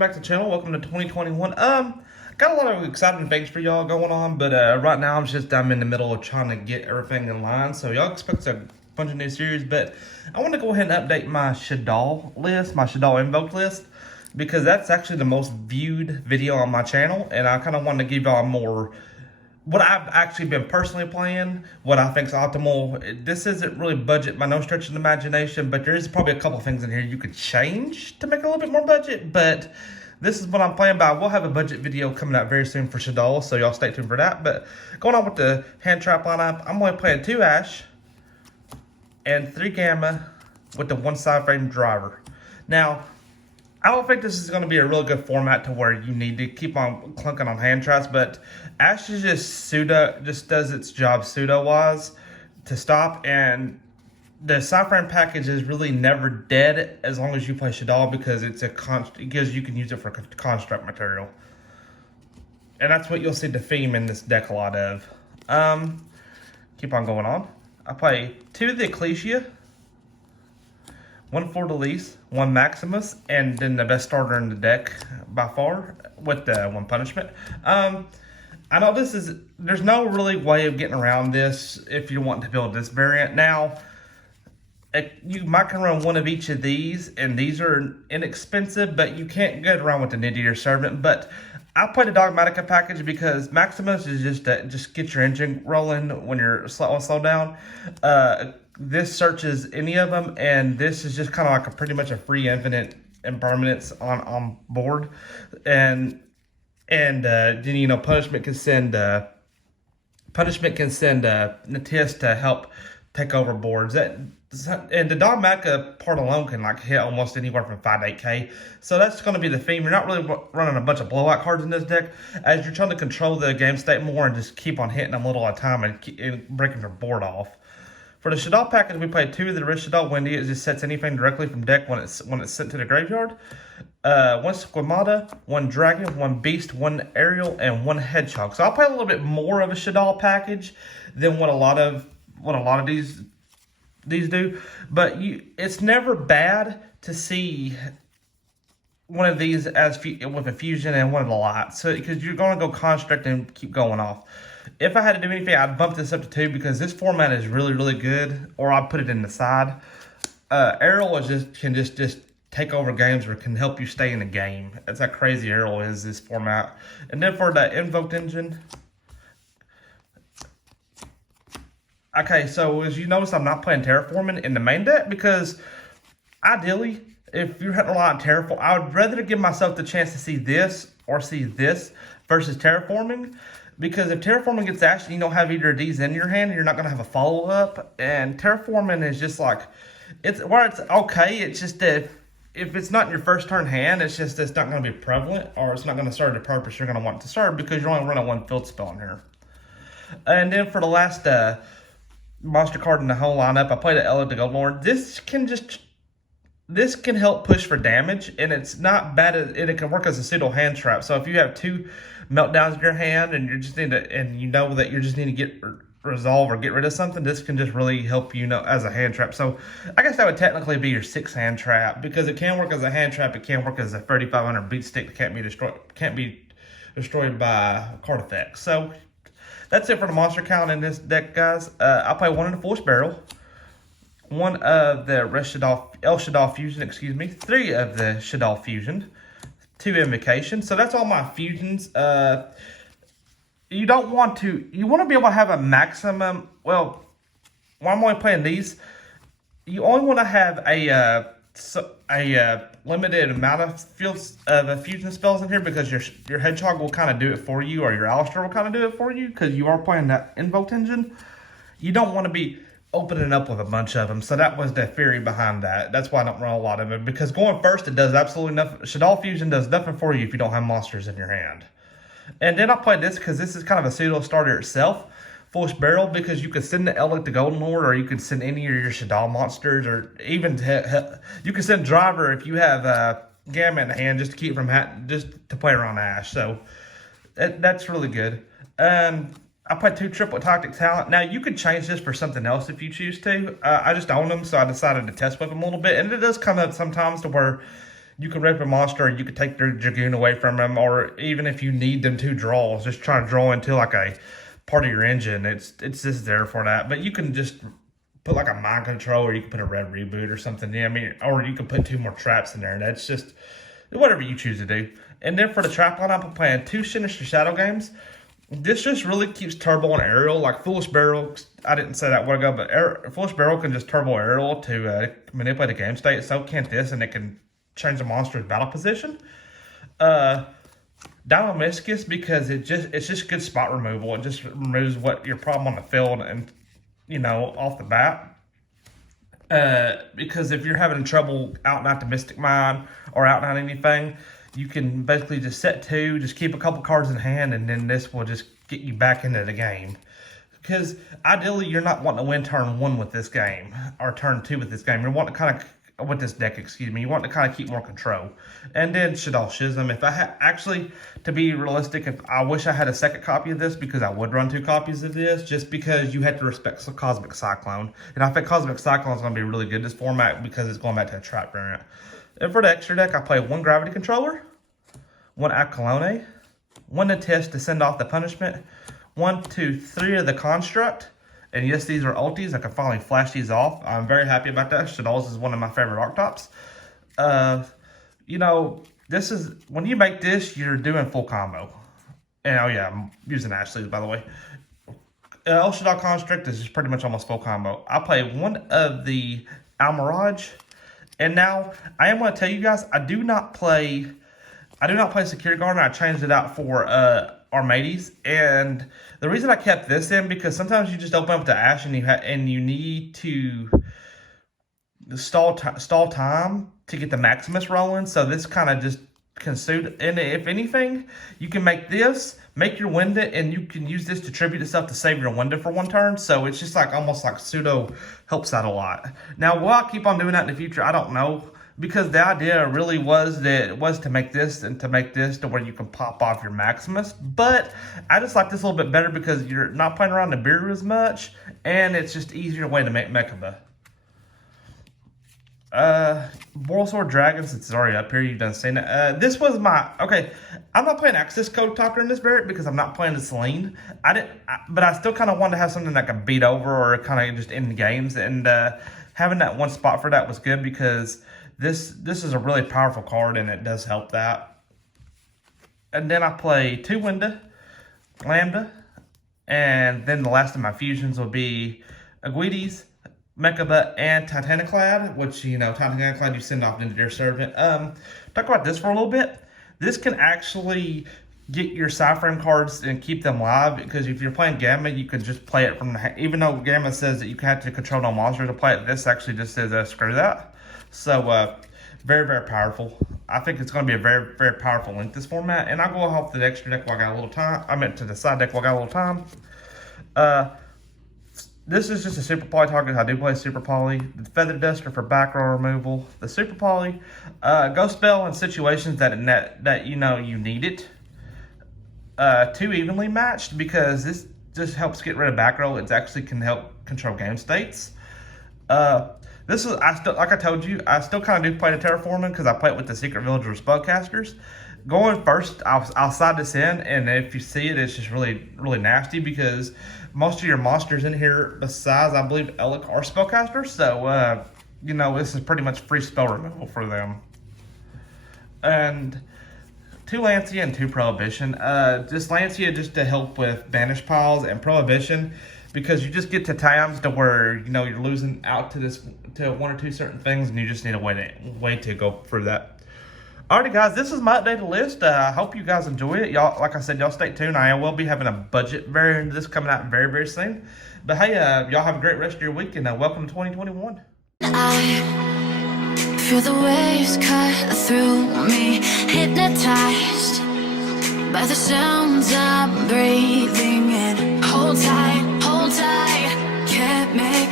back to the channel. Welcome to 2021. Got a lot of exciting things for y'all going on, but right now I'm in the middle of trying to get everything in line. So y'all expect a bunch of new series, but I want to go ahead and update my Shaddoll list, my Shaddoll Invoked list, because that's actually the most viewed video on my channel, and I kind of want to give y'all more what I've actually been personally playing, what I think is optimal. This isn't really budget by no stretch of the imagination, but there is probably a couple things in here you could change to make it a little bit more budget, but this is what I'm playing by. We'll have a budget video coming out very soon for Shaddoll, so y'all stay tuned for that. But going on with the hand trap lineup, I'm only playing 2 Ash and 3 Gamma with the 1 side frame driver. Now, I don't think this is going to be a real good format to where you need to keep on clunking on hand traps, but Ash is just does its job pseudo-wise to stop, and the side frame package is really never dead as long as you play Shaddoll, because you can use it for construct material. And that's what you'll see the theme in this deck a lot of. Keep on going on. I play 2 of the Ecclesia, 1 Fleur-de-Lis, 1 Maximus, and then the best starter in the deck by far with the 1 Punishment. I know there's no really way of getting around this if you're wanting to build this variant. Now, you might can run 1 of each of these, and these are inexpensive, but you can't get around with the Knit-Eater Servant. But I play the Dogmatika package because Maximus is just get your engine rolling when you're slow down. This searches any of them, and this is just kind of like pretty much a free infinite impermanence on board. And then Punishment can send Natis to help take over boards. And the Dogmatika part alone can hit almost anywhere from 5 to 8K. So that's going to be the theme. You're not really running a bunch of blowout cards in this deck, as you're trying to control the game state more and just keep on hitting them a little at a time and breaking their board off. For the Shaddoll package, we played 2 of the Rich Shaddoll Windy. It just sets anything directly from deck when it's sent to the graveyard. 1 Squamata, 1 Dragon, 1 Beast, 1 Aerial, and 1 Hedgehog. So I'll play a little bit more of a Shaddoll package than what a lot of these do. But it's never bad to see one of these with a fusion and one of the lights. So because you're going to go construct and keep going off. If I had to do anything, I'd bump this up to 2 because this format is really, really good. Or I'd put it in the side. Aerial can just take over games, or can help you stay in the game. That's how crazy Aerial is, this format. And then for the Invoked engine. Okay, so as you notice, I'm not playing Terraforming in the main deck because ideally, if you're hitting a lot of Terraform, I would rather give myself the chance to see this or see this versus Terraforming. Because if Terraforming gets Ash and you don't have either of these in your hand, you're not going to have a follow-up. And Terraforming is just like, it's okay. It's just that if it's not in your first turn hand, it's not going to be prevalent, or it's not going to serve the purpose you're going to want it to serve, because you're only running 1 field spell in here. And then for the last monster card in the whole lineup, I played the Ella the Gold Lord. This can help push for damage, and it's not bad. It can work as a pseudo hand trap. So if you have 2 meltdowns in your hand, and you know that you just need to get resolve or get rid of something, this can just really help as a hand trap. So I guess that would technically be your 6 hand trap, because it can work as a hand trap. It can work as a 3500 beat stick that can't be destroyed by card effects. So that's it for the monster count in this deck, guys. I'll play 1 in the Foolish Barrel, 1 of the El Shaddoll Fusion, 3 of the Shaddoll Fusion, 2 Invocation. So that's all my fusions. You want to be able to have a maximum, well, when I'm only playing these, you only want to have a limited amount of fusion spells in here, because your Hedgehog will kind of do it for you, or your Alistair will kind of do it for you, because you are playing that Invoked engine. You don't want to be opening up with a bunch of them. So that was the theory behind that. That's why I don't run a lot of it, because going first, it does absolutely nothing. Shaddoll Fusion does nothing for you if you don't have monsters in your hand. And then I played this because this is kind of a pseudo starter itself, Foolish Barrel, because you could send the Elec the Golden Lord, or you could send any of your Shaddoll monsters, or even you can send Driver if you have Gamma in the hand, just to keep from just to play around Ash. So that's really good. I played 2 Triplet Tactic Talent. Now, you could change this for something else if you choose to. I just own them, so I decided to test with them a little bit. And it does come up sometimes to where you can rip a monster and you can take their Dragoon away from them, or even if you need them to draw, just try to draw into like a part of your engine. It's just there for that. But you can just put like a mind control, or you can put a red reboot or something. Yeah, I mean, or you can put 2 more traps in there. That's just whatever you choose to do. And then for the trap line, I'm playing 2 Sinister Shadow games. This just really keeps Turbo and Aerial. Like Foolish Barrel, I didn't say that a while ago, but Foolish Barrel can just Turbo Aerial to manipulate the game state. So can't this, and it can change the monster's battle position. Dynamiscus, because it's just good spot removal. It just removes what your problem on the field, and off the bat. Because if you're having trouble out and out the Mystic Mine or out and out anything, you can basically just set 2, just keep a couple cards in hand, and then this will just get you back into the game. Because ideally, you're not wanting to win turn 1 with this game, or turn 2 with this game. You're wanting to kind of, with this deck, excuse me, you want to kind of keep more control. And then Shaddoll Schism. If I had, actually, to be realistic, if I wish I had a second copy of this, because I would run 2 copies of this, just because you have to respect Cosmic Cyclone. And I think Cosmic Cyclone is going to be really good in this format, because it's going back to a trap variant. And for the extra deck, I play 1 Gravity Controller, 1 Acolone, 1 to test to send off the punishment, 1, 2, 3 of the Construct. And yes, these are ultis. I can finally flash these off. I'm very happy about that. Shaddoll's is one of my favorite archetypes. This is, when you make this, you're doing full combo. And oh yeah, I'm using Ashley's, by the way. El Shaddoll Construct is just pretty much almost full combo. I play 1 of the Almirage. And now, I am going to tell you guys, I do not play Security Guard, and I changed it out for Armades. And the reason I kept this in, because sometimes you just open up the Ash and you need to stall time to get the Maximus rolling. So this kind of just can suit. And if anything, you can make your window, and you can use this to tribute itself to save your window for 1 turn. So it's just like almost like pseudo helps out a lot. Now, will I keep on doing that in the future? I don't know. Because the idea really was to make this and to make this to where you can pop off your Maximus. But I just like this a little bit better because you're not playing around the Nibiru as much, and it's just easier way to make Mechaba. Boral Sword Dragon, since it's already up here, you've done seen it. This was okay, I'm not playing Access Code Talker in this variant because I'm not playing the Celine. But I still kind of wanted to have something that could beat over or kind of just end games. And having that 1 spot for that was good because this is a really powerful card, and it does help that. And then I play 2 Winda, Lambda, and then the last of my fusions will be Aguides, Mechaba, and Titaniclad, which, Titaniclad you send off into their servant. Talk about this for a little bit. This can actually get your Psyframe cards and keep them live, because if you're playing Gamma, you can just play it from the even though Gamma says that you have to control no monsters to play it, this actually just says screw that. So, very, very powerful. I think it's going to be a very, very powerful link, this format. And I'll go off the extra deck while I got a little time. I meant to the side deck while I got a little time. This is just a Super Poly target. I do play Super Poly. The Feather Duster for back row removal. The Super Poly, Ghost Spell in situations that you need it. 2 evenly matched, because this just helps get rid of back row. It actually can help control game states. This is, like I told you, I still kind of do play the Terraforming because I play it with the Secret Villager Spellcasters. Going first, I'll side this in, and if you see it, it's just really, really nasty because most of your monsters in here, besides, I believe, Elec, are Spellcasters. So, this is pretty much free spell removal for them. And 2 Lancia and 2 Prohibition. Just Lancia just to help with Banish Piles, and Prohibition because you just get to times to where, you're losing out to 1 or 2 certain things, and you just need a way to go through that. Alrighty, guys, this is my updated list. I hope you guys enjoy it. Y'all, like I said, y'all stay tuned. I will be having a budget variant of this coming out very, very soon. But hey, y'all have a great rest of your week, and welcome to 2021. I feel the waves cut through me, hypnotized by the sounds I'm breathing in. Hold tight, can't make